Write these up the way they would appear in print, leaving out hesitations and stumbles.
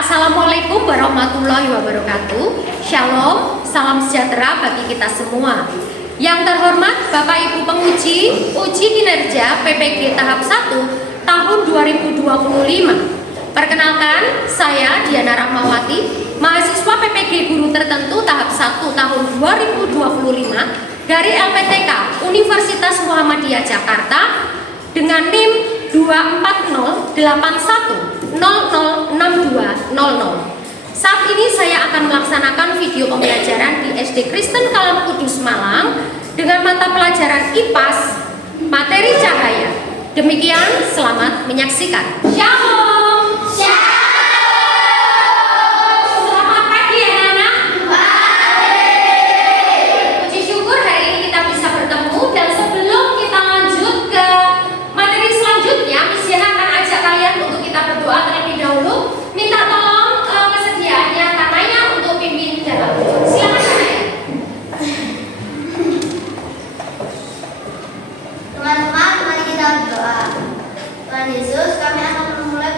Assalamualaikum warahmatullahi wabarakatuh. Shalom, salam sejahtera bagi kita semua. Yang terhormat Bapak Ibu penguji uji kinerja PPG tahap 1 tahun 2025. Perkenalkan, saya Diana Rahmawati, mahasiswa PPG Guru Tertentu tahap 1 tahun 2025 dari LPTK Universitas Muhammadiyah Jakarta dengan NIM 24081006200. Saat ini saya akan melaksanakan video pembelajaran di SD Kristen Kalam Kudus Malang dengan mata pelajaran IPAS materi cahaya. Demikian, selamat menyaksikan. Shalom. Selamat pagi anak-anak. Puji syukur hari ini kita bisa bertemu, dan sebelum kita lanjut ke materi selanjutnya, Miss Diana akan ajak kalian untuk kita berdoa terlebih dahulu. Minta tolong kesediaannya Kanaya untuk pimpin dalam doa. Silakan Kanaya. Teman-teman, mari kita berdoa. Tuhan Yesus, kami akan memulai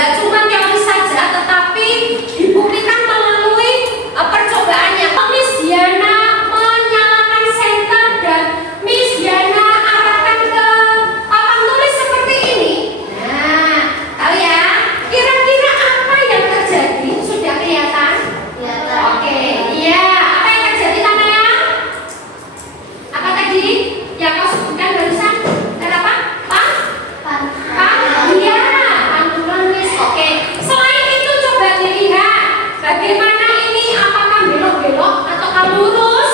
Nggak cuma teori saja, tetapi dibuktikan melalui percobaannya. Miss Diana menyalakan senter dan Miss Diana arahkan ke papan tulis seperti ini. Nah, tahu ya? Kira-kira apa yang terjadi? Sudah kelihatan? Kelihatan. Oke, iya. Apa yang terjadi Tanaya? Apa tadi yang kau sebutkan barusan? Kenapa? Iya, pantulan Miss. Oke. Selain itu coba dilihat bagaimana ini, apakah belok-belok atau lurus?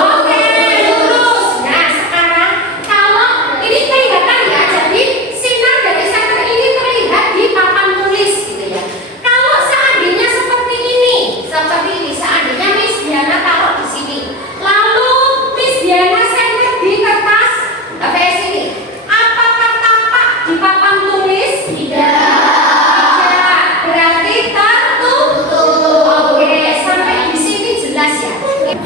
Oke, lurus. Nah, sekarang kalau ini kelihatan ya, jadi sinar dari senter ini terlihat di papan tulis gitu ya. Kalau seandainya seperti ini, seandainya Miss Diana taruh di sini, lalu Miss Diana senter di kertas ABS ini, apakah tampak di papan tulis? Tidak. Berarti tertutup. Oke, sampai di sini jelas ya.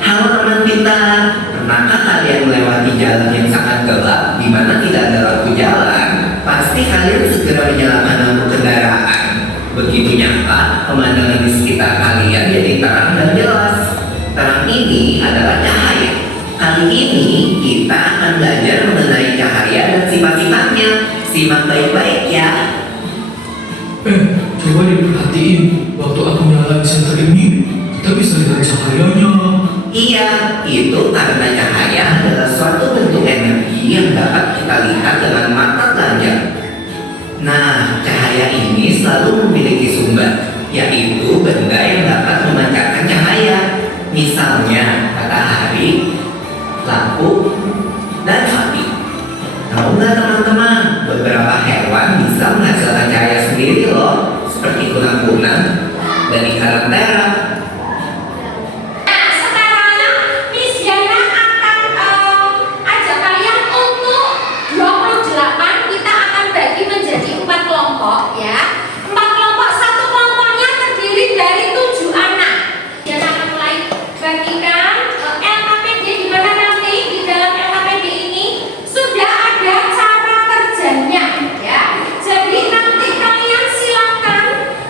Halo teman pintar, pernahkah kalian melewati jalan yang sangat gelap di mana tidak ada lampu jalan? Pasti kalian segera menyalakan lampu kendaraan. Begitu nyata, pemandangan di sekitar kalian jadi terang dan jelas. Terang ini adalah cahaya. Kali ini kita akan belajar mengenai cahaya dan sifat-sifatnya. Simak baik-baik ya. Coba diperhatiin, waktu aku nyalain senter ini, kita bisa lihat cahayanya. Iya, itu karena cahaya adalah suatu bentuk energi yang dapat kita lihat dengan mata telanjang. Nah, cahaya ini selalu memiliki sumber, yaitu benda yang dapat memancarkan cahaya. Misalnya matahari, lampu, dan api. Tahu nggak teman-teman, beberapa hewan bisa menghasilkan cahaya sendiri loh, seperti kunang-kunang dan ikan lentera. Nah, sekarang Miss Diana akan ajak kalian untuk 28. Kita akan bagi menjadi 4 kelompok ya. 4 kelompok, satu kelompoknya terdiri dari 7 anak. Diana akan mulai bagikan LKPD, di mana nanti di dalam LKPD ini sudah ada cara kerjanya ya. Jadi nanti kalian silakan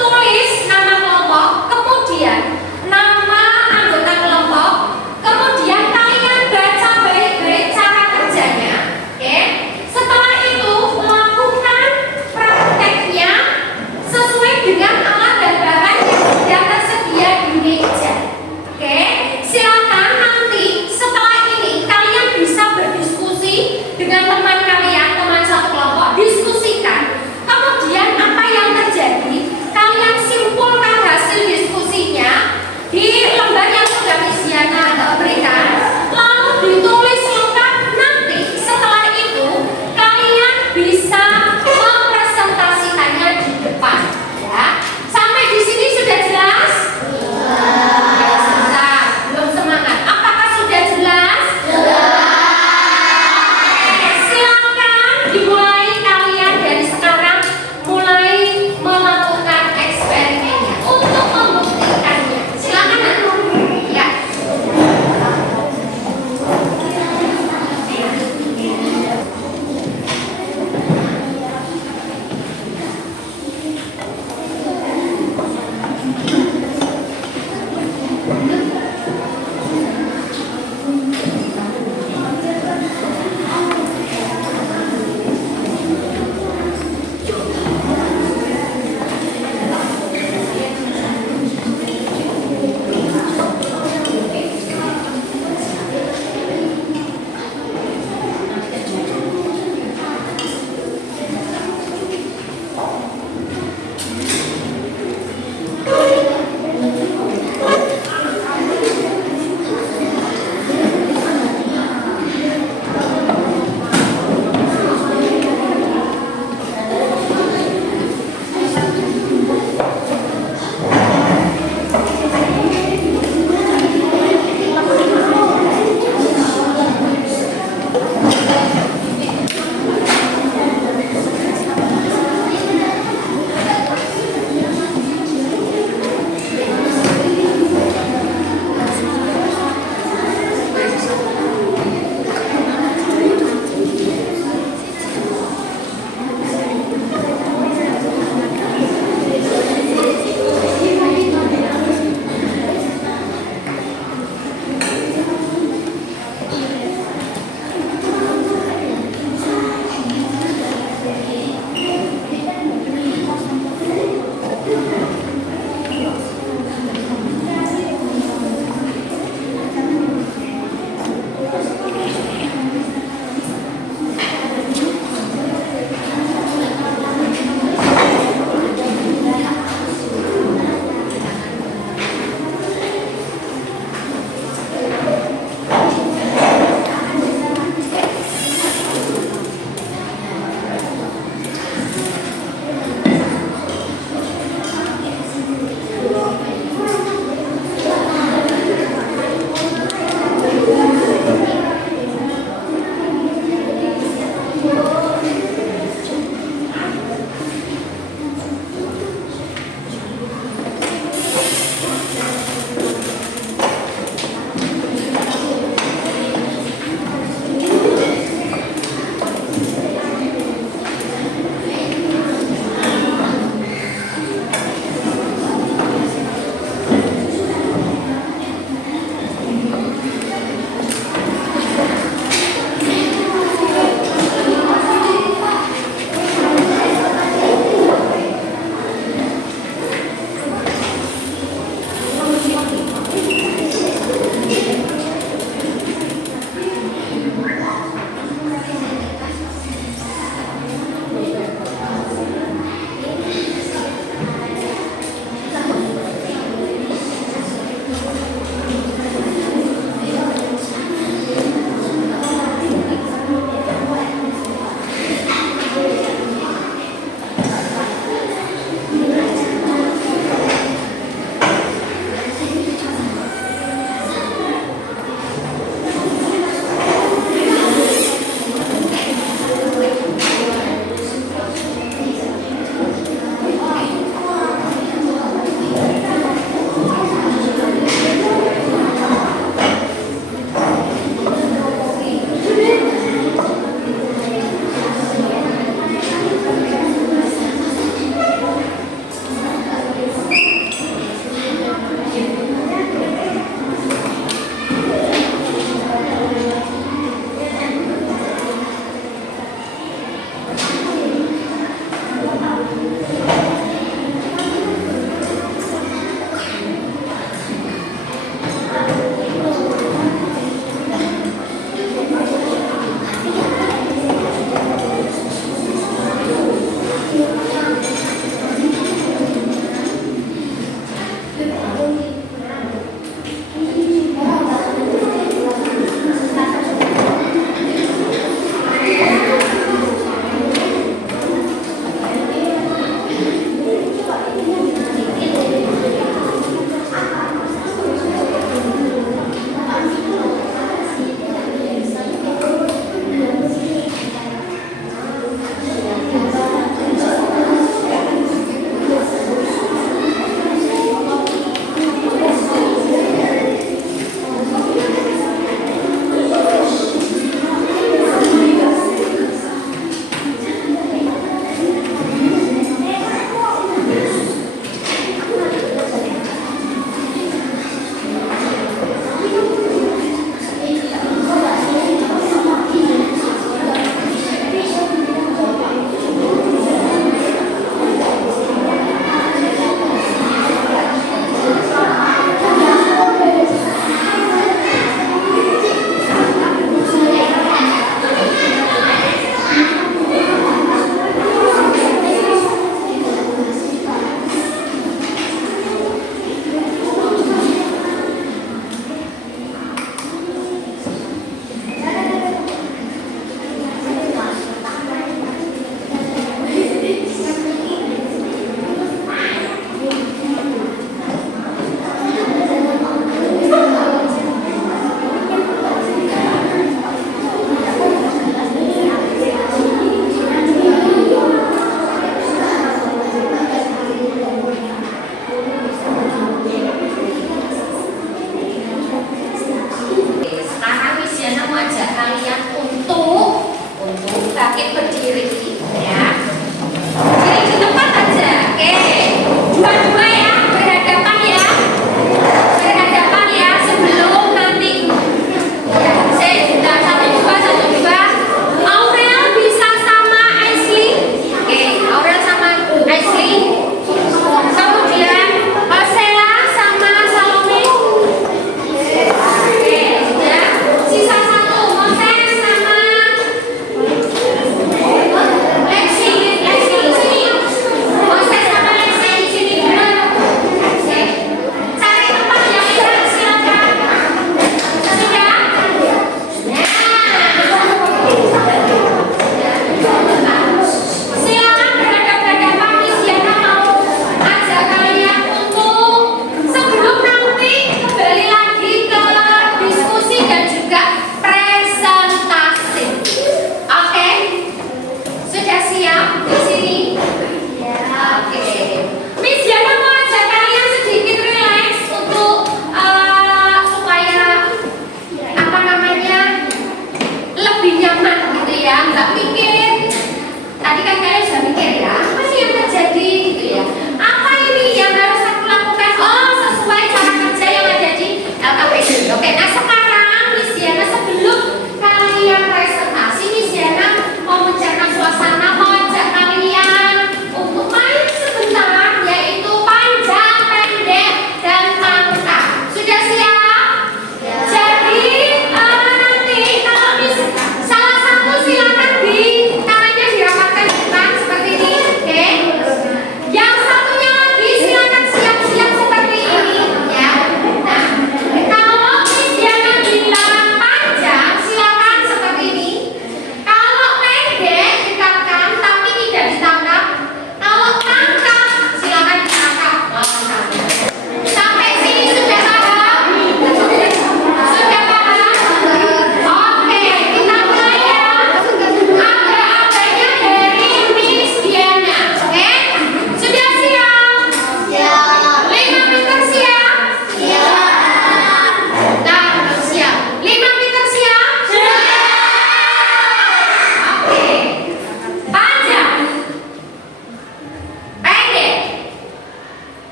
tulis nama kelompok, kemudian nama anggota kelompok, kemudian kalian baca baik-baik cara kerjanya. Oke. Setelah itu lakukan prakteknya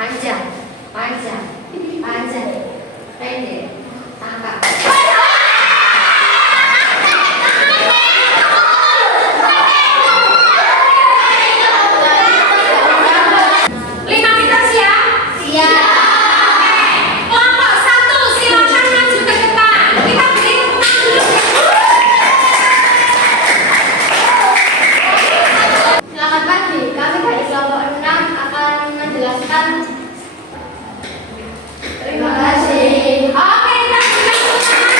panjang, panjang, panjang, pendek, tangkap. Lima meter siap? Siap. Kelompok 1 silakan maju ke depan. Kita beri tepuk tangan dulu. Selamat pagi, kami dari kelompok 6 akan menjelaskan. Terima kasih. Oke, kita berikan tepuk tangan.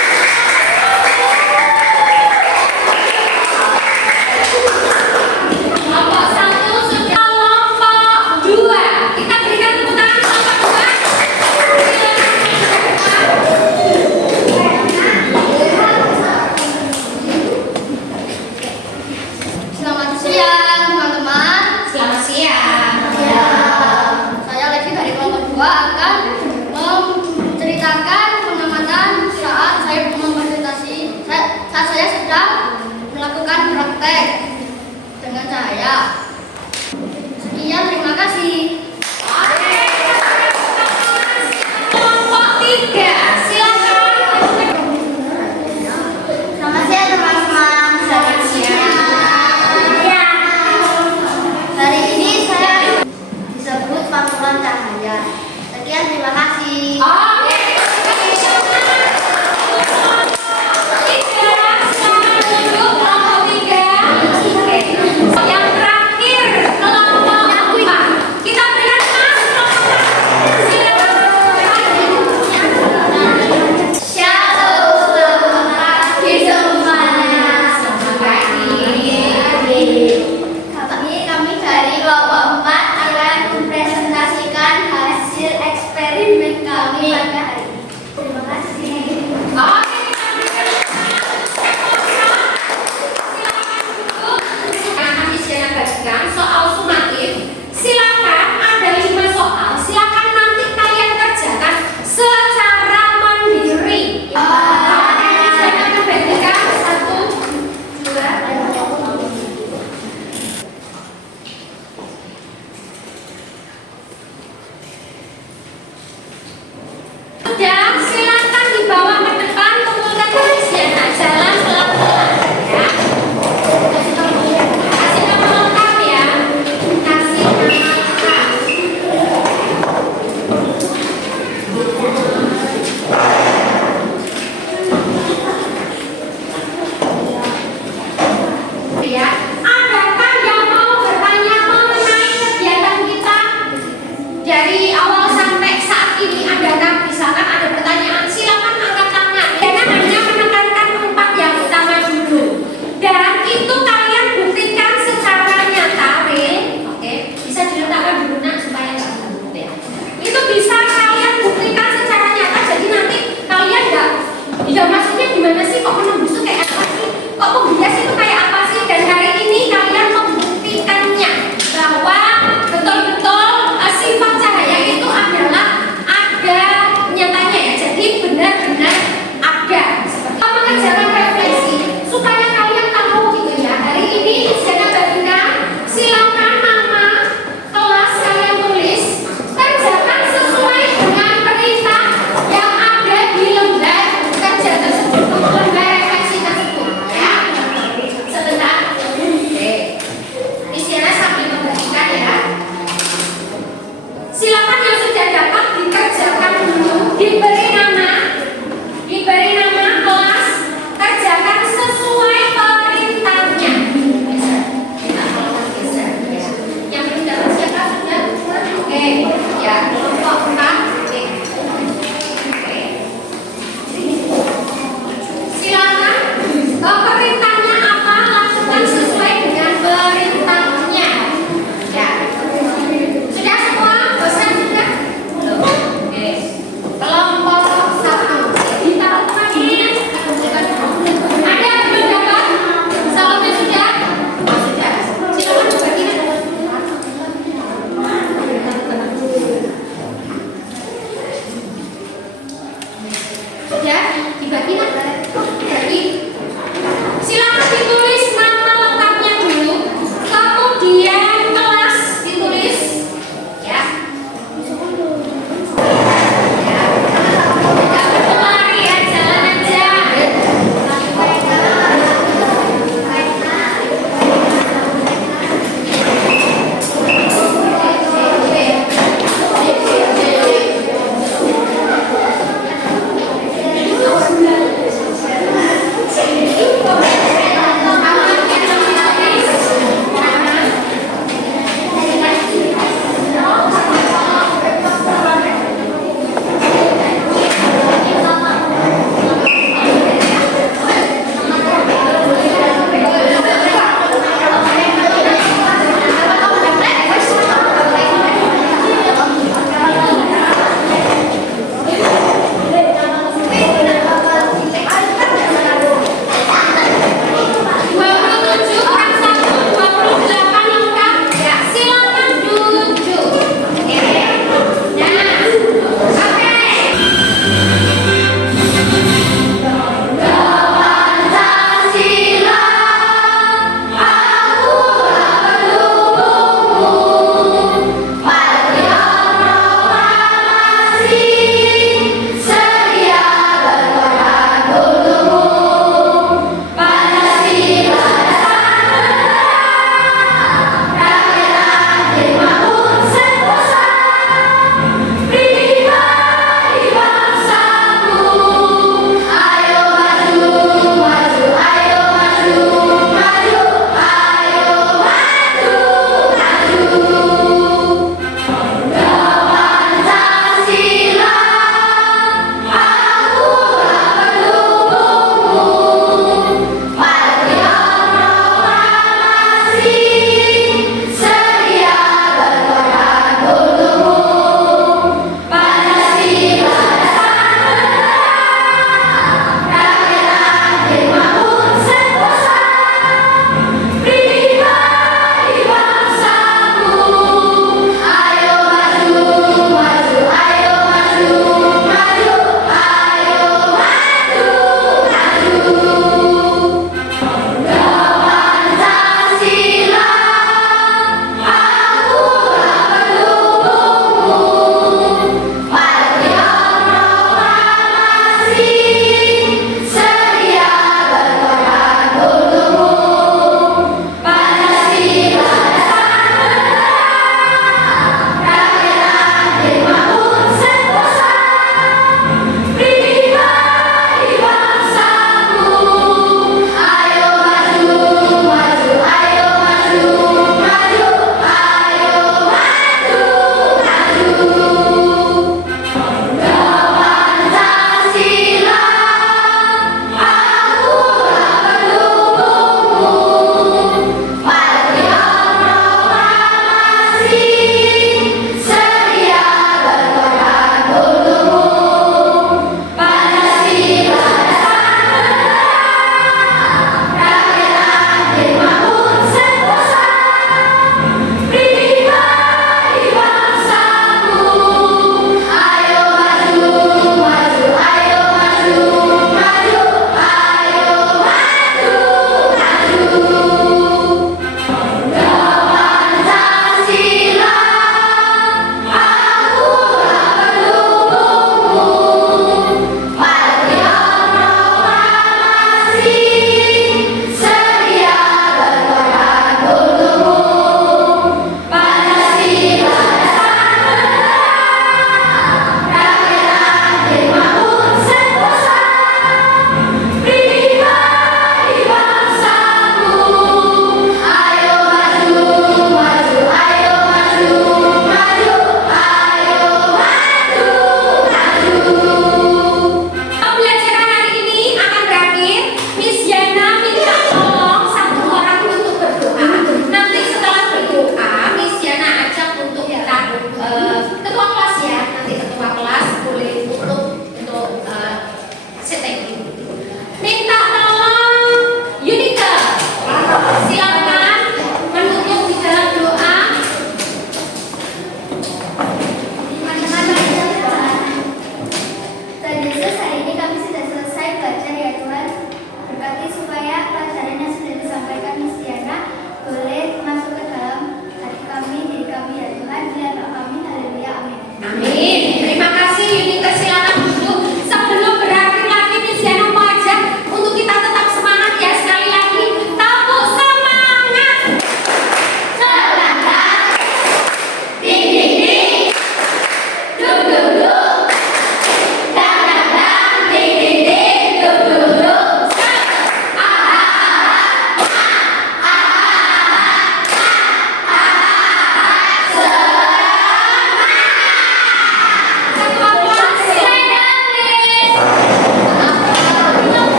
Kelompok 1 sudah. Kelompok 2, kita berikan tepuk tangan kelompok 2. Selamat siang teman-teman. Selamat siang. Ya, saya lagi dari kelompok 2 akan menceritakan pengamatan saat saya mempresentasi saat saya sedang melakukan praktek dengan cahaya. Sekian, terima kasih. Oke. Kelompok 3, silakan. Selamat siang teman-teman. Selamat siang. Ya. Hari ini saya disebut pantulan cahaya. Sekian, terima kasih. Oke. Silakan duduk kelompok 3. Yang terakhir kelompok 4. Kita berikan mas kelompok 4. Silakan. Shalom, selamat pagi semuanya. Selamat pagi. Kami dari kelompok 4 akan mempresentasikan hasil eksperimen kami pada hari ini. Terima kasih. Oke, kita berikan silakan duduk. Akan Isyana bagikan soal sumatif. Silakan ada 5 soal. Silakan nanti kalian kerjakan secara mandiri. Oke, Isyana akan bagikan 1, 2. Sudah, silakan dibawa ke depan, kumpulkan dari Isyana. Jalan pelan-pelan ya. Kasih nama lengkap ya. Kasih nama lengkap. Ya, adakah yang mau bertanya mengenai kegiatan kita dari awal sampai saat ini? Adakah misalkan ada pertanyaan? Silakan angkat tangan. Jangan hanya menekankan 4 yang utama dulu. Dan itu kalian buktikan secara nyata, real. Oke, bisa diletakkan dulu nak supaya nggak gugup ya. Itu bisa kalian buktikan secara nyata. Jadi nanti kalian nggak, ya maksudnya gimana sih? Kok menembus itu kayak apa sih? Kok pembias itu kayak apa sih? Dan hari ini kalian membuktikannya bahwa betul-betul sifat cahaya itu adalah ada nyatanya ya. Jadi benar-benar ada. Seperti mengerjakan refleksi supaya kalian tahu gitu ya. Hari ini Isyana bagikan, silakan nama kelas kalian tulis, kerjakan sesuai dengan perintah yang ada di lembar kerja tersebut, lembar refleksi tersebut ya. Sebentar. Oke. Isyana sambil membagikan ya. Silakan yang sudah dapat dikerjakan dulu, diberi nama kelas, kerjakan sesuai perintahnya. Kita tolong geser ya. Yang belum dapat siapa sudah? Oke, ya.